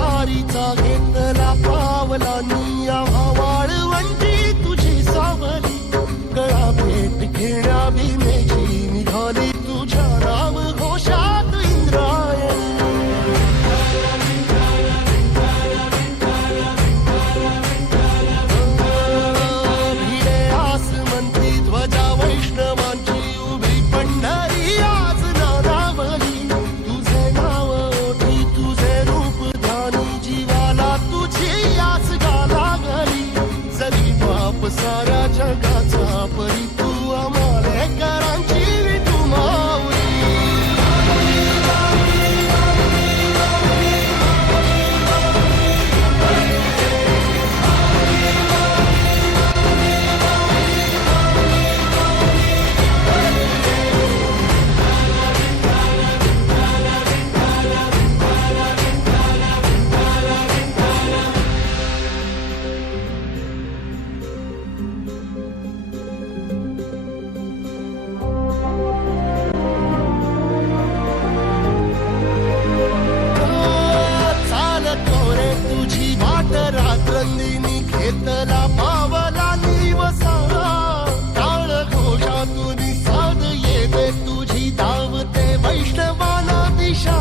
वारीचा घेतला पावलांनी आम्हा वाळवंटी तुझी सावली गळा भेट घेण्या भीमेची निघाली तुझ्या नाम घोषात इंद्रायणी भिडे आसमंती ध्वजा वैष्णवांची उभी पंढरी आज नादावली तुझे नाव ओठी तुझे रूप ध्यानी जीवाला तुझी आस गा लागली जरी बाप साऱ्या जगाचा परी तू आम्हालेकरांची तू माऊली रात्रंदिनी घेतला पावला निवसा टाळ घोषातून साध येते तुझी धावते वैष्णवाला दिशा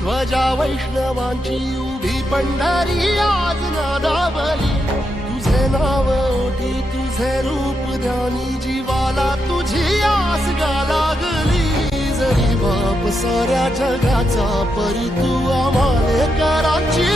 ध्वजा वैष्णवांची उभी पंढरी आज नादावली तुझे नाव ओठी तुझे रूप ध्यानी जीवाला तुझी आस गा लागली जरी बाप साऱ्या जगाचा परी तू आम्हालेकरांची